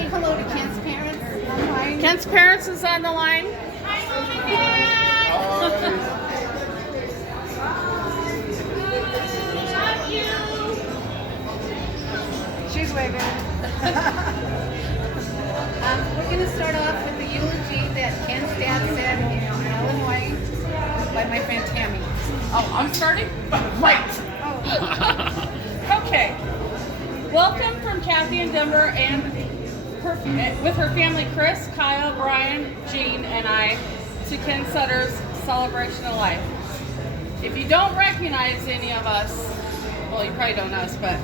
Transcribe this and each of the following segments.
say hello to Ken's parents online? Ken's parents is on the line. She's waving. We're going to start off with the eulogy that Ken's dad said in Illinois by my friend Tammy. Oh, I'm starting? Right. Okay. Welcome from Kathy in Denver and with her family, Chris, Kyle, Brian, Jean, and I, to Ken Sutter's Celebration of Life. If you don't recognize any of us, well, you probably don't know us, but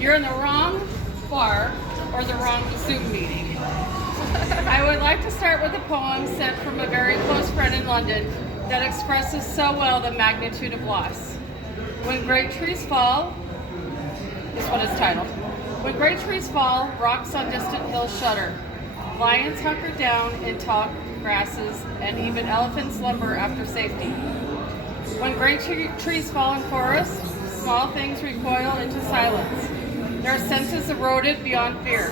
you're in the wrong bar or the wrong Zoom meeting. I would like to start with a poem sent from a very close friend in London that expresses so well the magnitude of loss. When great trees fall, is what it's titled. When great trees fall, rocks on distant hills shudder. Lions hunker down in tall grasses, and even elephants slumber after safety. When great trees fall in forests, small things recoil into silence, their senses eroded beyond fear.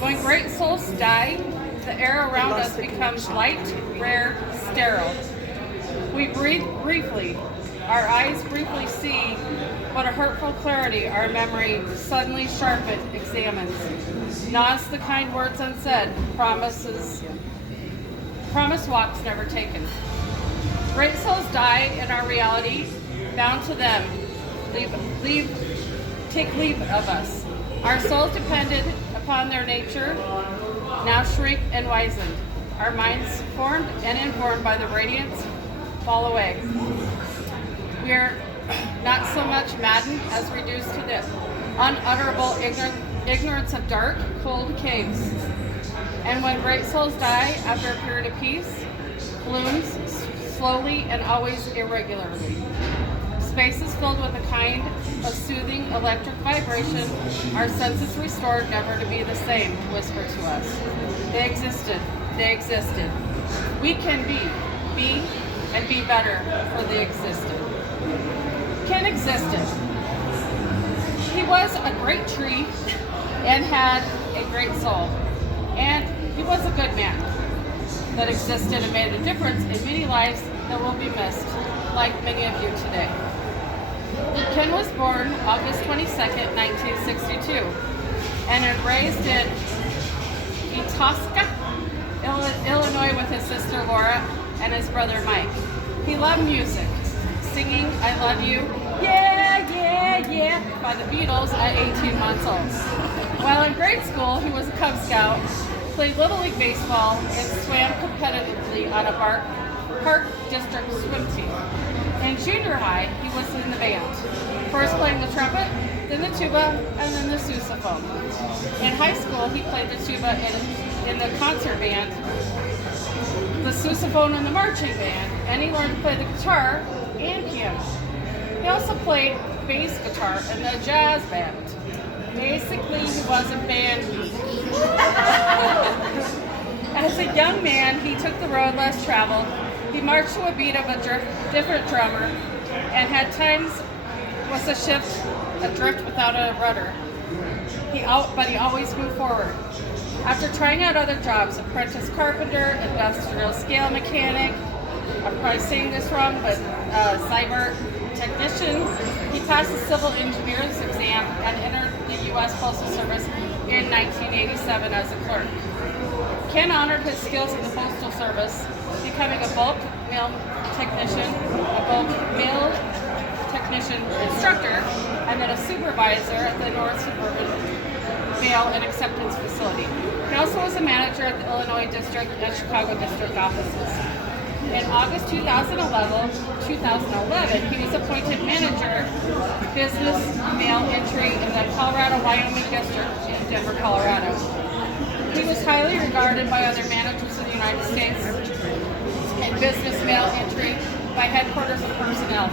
When great souls die, the air around us becomes light, rare, sterile. We breathe briefly, our eyes briefly see, but a hurtful clarity our memory suddenly sharpened examines. Nods the kind words unsaid, promise walks never taken. Great souls die in our reality, bound to them, take leave of us. Our souls depended upon their nature, now shrink and wizened. Our minds formed and informed by the radiance fall away. We are not so much maddened as reduced to the unutterable ignorance of dark, cold caves. And when great souls die after a period of peace, blooms slowly and always irregularly. Spaces filled with a kind of soothing electric vibration, our senses restored never to be the same, whisper to us. They existed. We can be and be better for the existed. Ken existed. He was a great tree and had a great soul. And he was a good man that existed and made a difference in many lives that will be missed, like many of you today. Ken was born August 22nd, 1962, and raised in Itasca, Illinois with his sister Laura and his brother Mike. He loved music, singing I Love You, Yeah, Yeah, Yeah by the Beatles at 18 months old. While in grade school, he was a Cub Scout, played Little League Baseball, and swam competitively on a Park District swim team. In junior high, he was in the band, first playing the trumpet, then the tuba, and then the sousaphone. In high school, he played the tuba in the concert band, the sousaphone in the marching band, and he learned to play the guitar and piano. He also played bass guitar in the jazz band. Basically, he was a band geek. As a young man, he took the road less traveled. He marched to a beat of a different drummer, and had times was a shift, adrift without a rudder. But he always moved forward. After trying out other jobs, apprentice carpenter, industrial scale mechanic, I'm probably saying this wrong, but cyber technician, he passed the civil engineer's exam and entered the U.S. Postal Service in 1987 as a clerk. Ken honored his skills in the Postal Service, becoming a bulk mail technician, instructor, and then a supervisor at the North Suburban Mail and Acceptance Facility. He also was a manager at the Illinois District and Chicago District offices. In August 2011, he was appointed manager, business mail entry in the Colorado-Wyoming District in Denver, Colorado. He was highly regarded by other managers in the United States in business mail entry by headquarters of personnel.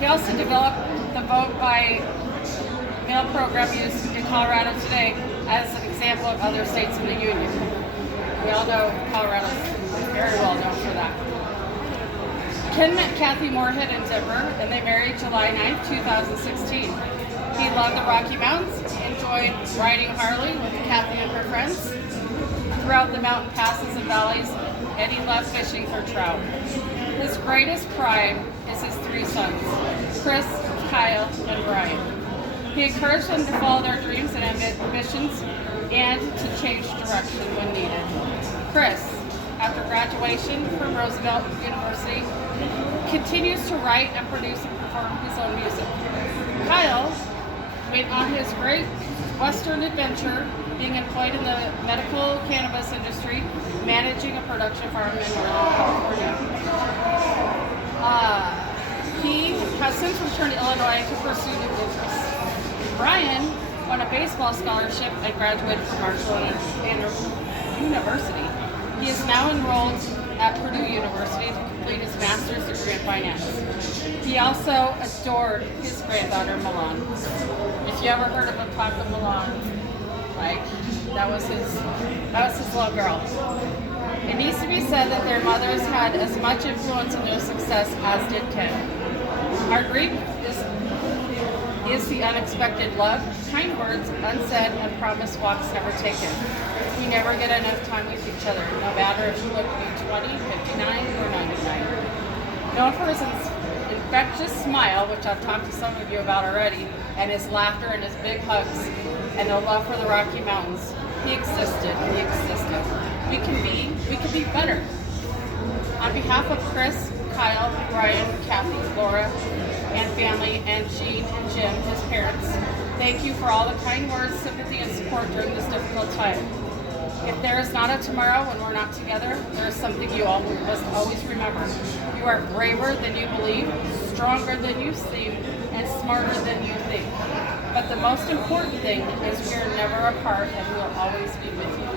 He also developed the vote by mail program used in Colorado today as an example of other states in the Union. We all know Colorado is very well known for that. Ken met Kathy Moorhead in Denver, and they married July 9, 2016. He loved the Rocky Mountains, enjoyed riding Harley with Kathy and her friends throughout the mountain passes and valleys, and he loved fishing for trout. His greatest pride is his 3 sons, Chris, Kyle, and Brian. He encouraged them to follow their dreams and ambitions and to change direction when needed. Chris, after graduation from Roosevelt University, continues to write and produce and perform his own music. Kyle went on his great Western adventure, being employed in the medical cannabis industry, managing a production farm in Northern California. He has since returned to Illinois to pursue new interests. Brian won a baseball scholarship and graduated from Marshall University. He is now enrolled at Purdue University to complete his master's degree in finance. He also adored his granddaughter Milan. If you ever heard of a Taco Milan, like that was his little girl. It needs to be said that their mothers had as much influence in their success as did Ken. Our grief is the unexpected love, kind words, unsaid, and promised walks never taken. We never get enough time with each other, no matter if you look to be 20, 59, or 99. Known for his infectious smile, which I've talked to some of you about already, and his laughter and his big hugs, and a love for the Rocky Mountains, he existed. We can be better. On behalf of Chris, Kyle, Brian, Kathy, Laura, and family, and Gene and Jim, his parents, thank you for all the kind words, sympathy, and support during this difficult time. If there is not a tomorrow when we're not together, there is something you all must always remember. You are braver than you believe, stronger than you seem, and smarter than you think. But the most important thing is we are never apart and we will always be with you.